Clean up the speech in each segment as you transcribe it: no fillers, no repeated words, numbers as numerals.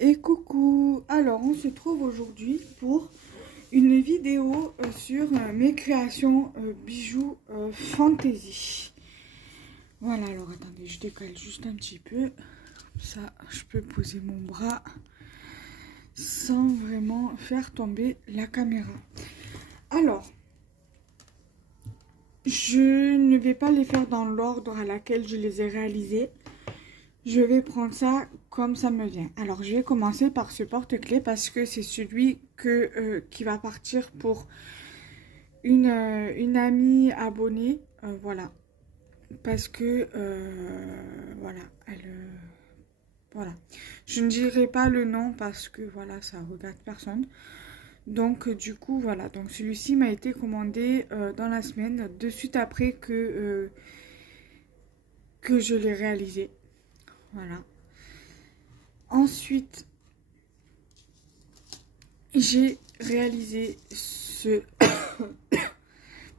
Et coucou, alors on se trouve aujourd'hui pour une vidéo sur mes créations bijoux fantasy. Voilà, alors attendez, je décale juste un petit peu, comme ça je peux poser mon bras sans vraiment faire tomber la caméra. Alors, je ne vais pas les faire dans l'ordre à laquelle je les ai réalisés. Je vais prendre ça comme ça me vient. Alors, je vais commencer par ce porte-clés parce que c'est celui qui va partir pour une amie abonnée. Voilà. Parce que, voilà, voilà. Je ne dirai pas le nom parce que, voilà, ça regarde personne. Donc, du coup, voilà. Donc, celui-ci m'a été commandé dans la semaine, de suite après que je l'ai réalisé. Voilà. Ensuite, j'ai réalisé ce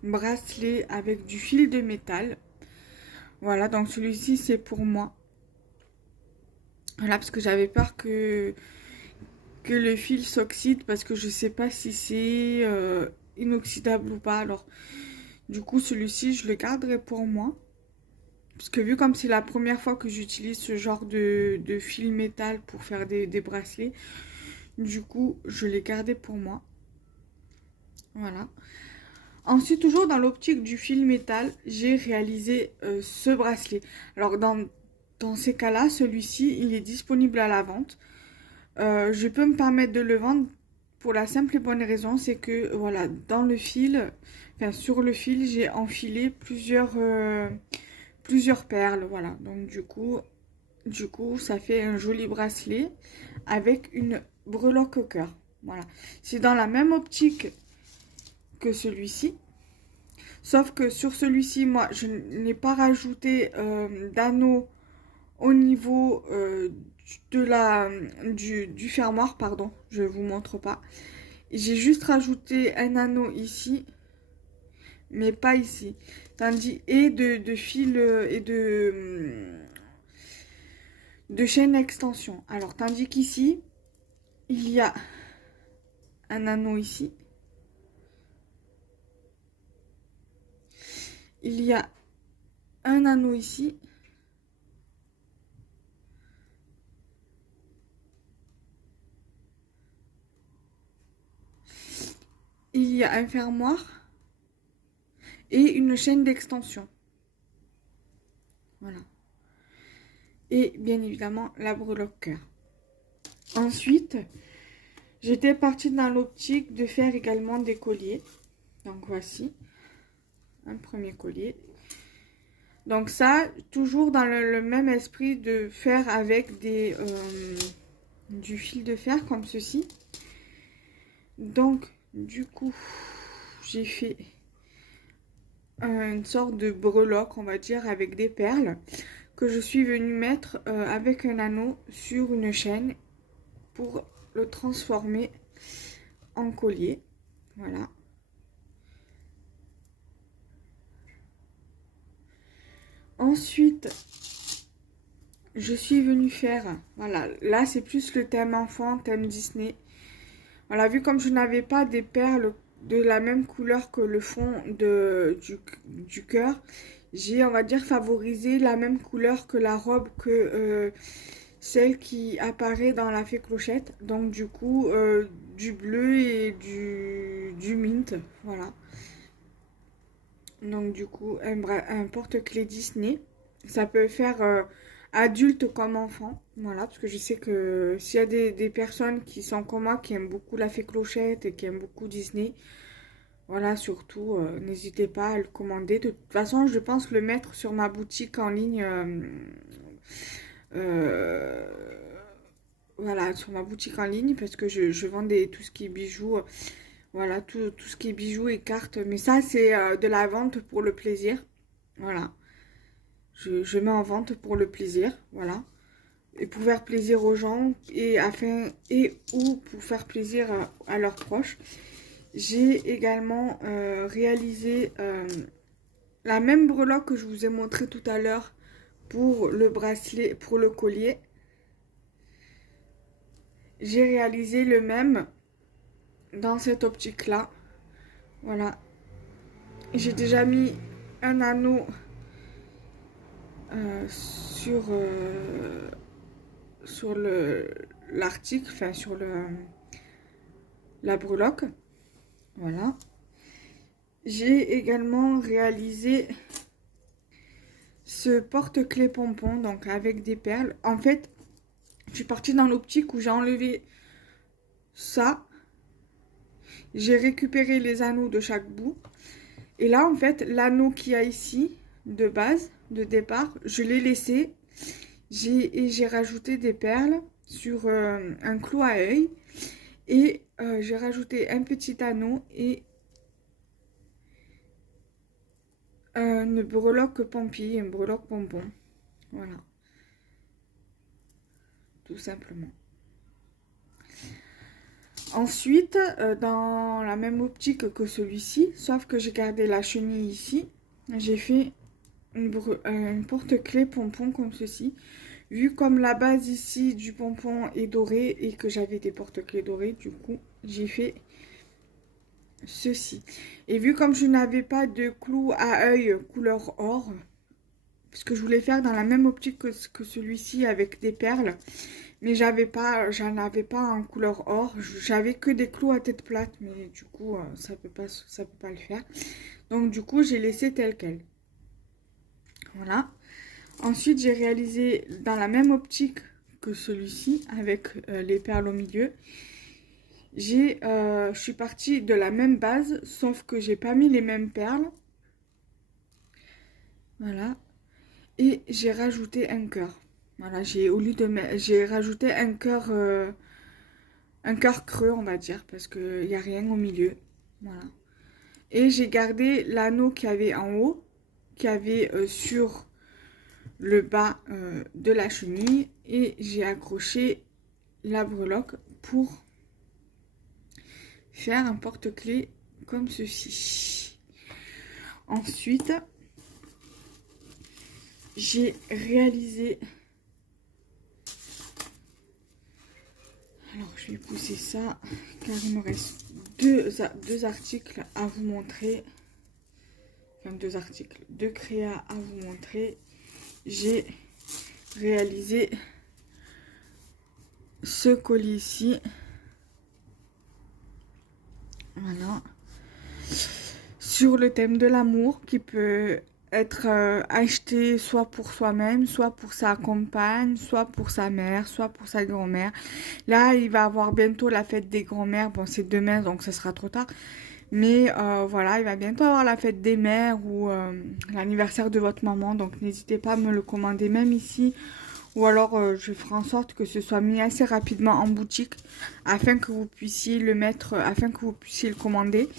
bracelet avec du fil de métal. Voilà, donc celui-ci c'est pour moi. Voilà, parce que j'avais peur que le fil s'oxyde parce que je sais pas si c'est inoxydable ou pas. Alors, du coup, celui-ci je le garderai pour moi. Parce que vu comme c'est la première fois que j'utilise ce genre de fil métal pour faire des bracelets, du coup, je l'ai gardé pour moi. Voilà. Ensuite, toujours dans l'optique du fil métal, j'ai réalisé ce bracelet. Alors, dans ces cas-là, celui-ci, il est disponible à la vente. Je peux me permettre de le vendre pour la simple et bonne raison, c'est que, voilà, dans le fil, enfin, sur le fil, j'ai enfilé plusieurs perles, voilà. Donc, du coup, ça fait un joli bracelet avec une breloque au cœur. Voilà. C'est dans la même optique que celui-ci. Sauf que sur celui-ci, moi, je n'ai pas rajouté d'anneau au niveau du fermoir, pardon. Je ne vous montre pas. J'ai juste rajouté un anneau ici, mais pas ici. Tandis, et de fil et de chaîne extension. Alors, tandis qu'ici, il y a un anneau ici. Il y a un anneau ici. Il y a un fermoir et une chaîne d'extension. Voilà. Et bien évidemment, la breloque cœur. Ensuite, j'étais partie dans l'optique de faire également des colliers. Donc voici un premier collier. Donc ça, toujours dans le même esprit de faire avec du fil de fer comme ceci. Donc du coup, j'ai fait une sorte de breloque, on va dire, avec des perles que je suis venue mettre avec un anneau sur une chaîne pour le transformer en collier. Voilà. Ensuite, je suis venue faire, voilà, là c'est plus le thème enfant, thème Disney. Voilà, vu comme je n'avais pas des perles de la même couleur que le fond du cœur, j'ai, on va dire, favorisé la même couleur que la robe, que celle qui apparaît dans la fée Clochette. Donc du coup, du bleu et du mint, voilà. Donc du coup, un porte-clés Disney. Ça peut faire adulte comme enfant. Voilà, parce que je sais que s'il y a des personnes qui sont comme moi, qui aiment beaucoup la fée Clochette et qui aiment beaucoup Disney, voilà, surtout, n'hésitez pas à le commander. De toute façon, je pense le mettre sur ma boutique en ligne. Euh, voilà, sur ma boutique en ligne, parce que je vends tout ce qui est bijoux. Voilà, tout ce qui est bijoux et cartes. Mais ça, c'est de la vente pour le plaisir. Voilà. Je mets en vente pour le plaisir. Voilà. Et pour faire plaisir aux gens ou pour faire plaisir à leurs proches. J'ai également réalisé la même breloque que je vous ai montré tout à l'heure pour le bracelet, pour le collier. j'ai réalisé le même dans cette optique-là. Voilà. J'ai déjà mis un anneau sur l'article, enfin sur la breloque. Voilà. J'ai également réalisé ce porte-clés pompon, donc avec des perles. En fait, je suis partie dans l'optique où j'ai enlevé ça. J'ai récupéré les anneaux de chaque bout. Et là, en fait, l'anneau qu'il y a ici, de base, de départ, je l'ai laissé. J'ai rajouté des perles sur un clou à œil. Et j'ai rajouté un petit anneau et une breloque pompille, une breloque pompon. Voilà. Tout simplement. Ensuite, dans la même optique que celui-ci, sauf que j'ai gardé la chenille ici, j'ai fait une porte-clés pompon comme ceci. Vu comme la base ici du pompon est dorée et que j'avais des porte-clés dorés, du coup, j'ai fait ceci. Et vu comme je n'avais pas de clou à œil couleur or, parce que je voulais faire dans la même optique que celui-ci avec des perles, mais j'en avais pas en couleur or. J'avais que des clous à tête plate, mais du coup, ça peut pas le faire. Donc du coup, j'ai laissé tel quel. Voilà. Ensuite, j'ai réalisé dans la même optique que celui-ci, avec les perles au milieu. Je suis partie de la même base, sauf que j'ai pas mis les mêmes perles. Voilà. Et j'ai rajouté un cœur. Voilà, j'ai rajouté un cœur creux, on va dire, parce qu'il n'y a rien au milieu. Voilà. Et j'ai gardé l'anneau qu'il y avait en haut, qu'il y avait sur le bas de la chenille, et j'ai accroché la breloque pour faire un porte-clés comme ceci. Ensuite, j'ai réalisé... Alors, je vais pousser ça, car il me reste deux articles à vous montrer. Enfin, deux créas à vous montrer. J'ai réalisé ce colis ici. Voilà. Sur le thème de l'amour, qui peut être acheté soit pour soi-même, soit pour sa compagne, soit pour sa mère, soit pour sa grand-mère. Là, il va avoir bientôt la fête des grands-mères. Bon, c'est demain, donc ça sera trop tard. Mais voilà, il va bientôt avoir la fête des mères ou l'anniversaire de votre maman. Donc, n'hésitez pas à me le commander même ici. Ou alors, je ferai en sorte que ce soit mis assez rapidement en boutique afin que vous puissiez le mettre, afin que vous puissiez le commander.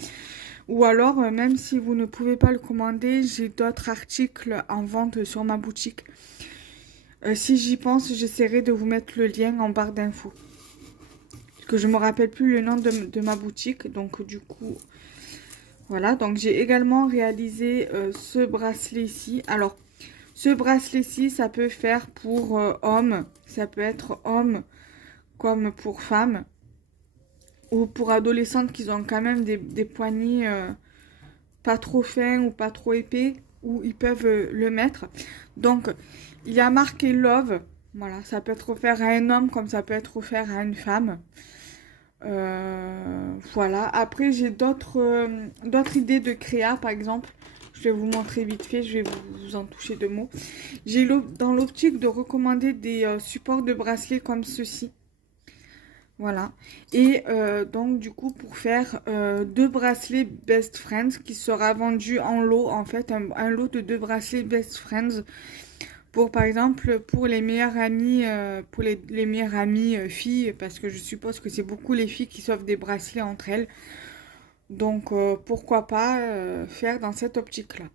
Ou alors, même si vous ne pouvez pas le commander, j'ai d'autres articles en vente sur ma boutique. Si j'y pense, j'essaierai de vous mettre le lien en barre d'infos. Parce que je ne me rappelle plus le nom de ma boutique. Donc, du coup, voilà. Donc, j'ai également réalisé ce bracelet-ci. Alors, ce bracelet-ci, ça peut faire pour homme. Ça peut être homme comme pour femme. Ou pour adolescentes qui ont quand même des poignets pas trop fins ou pas trop épais, où ils peuvent le mettre. Donc, il y a marqué Love. Voilà, ça peut être offert à un homme comme ça peut être offert à une femme. Voilà. Après, j'ai d'autres idées de créa, par exemple. Je vais vous montrer vite fait, je vais vous en toucher deux mots. J'ai dans l'optique de recommander des supports de bracelets comme ceci. Voilà. Et donc, du coup, pour faire deux bracelets Best Friends qui sera vendu en lot, en fait, un lot de deux bracelets Best Friends. Pour, par exemple, pour les meilleures amies, pour les meilleures amies filles, parce que je suppose que c'est beaucoup les filles qui s'offrent des bracelets entre elles. Donc, pourquoi pas faire dans cette optique-là.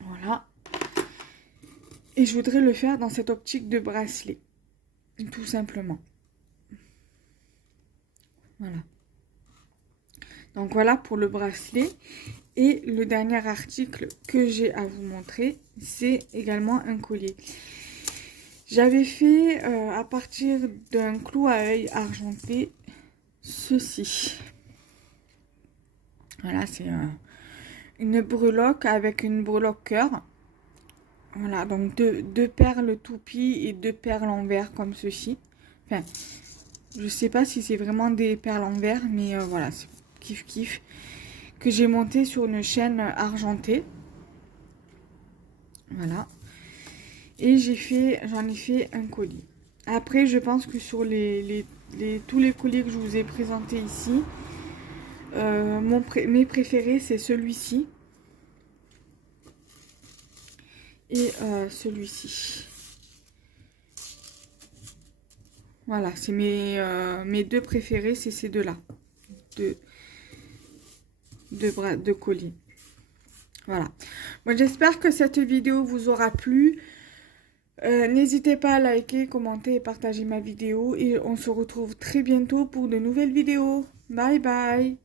Voilà. Et je voudrais le faire dans cette optique de bracelet. Tout simplement. Voilà. Donc voilà pour le bracelet. Et le dernier article que j'ai à vous montrer, c'est également un collier. J'avais fait à partir d'un clou à œil argenté ceci. Voilà, c'est une breloque avec une breloque cœur. Voilà, donc deux perles toupies et deux perles en verre comme ceci. Enfin, je sais pas si c'est vraiment des perles en verre, mais voilà, c'est kiff kiff. Que j'ai monté sur une chaîne argentée. Voilà. Et j'en ai fait un collier. Après, je pense que sur tous les colliers que je vous ai présentés ici, mes préférés, c'est celui-ci. Et celui-ci. Voilà, c'est mes deux préférés, c'est ces deux-là. Deux colliers. Voilà. Moi, j'espère que cette vidéo vous aura plu. N'hésitez pas à liker, commenter et partager ma vidéo. Et on se retrouve très bientôt pour de nouvelles vidéos. Bye bye.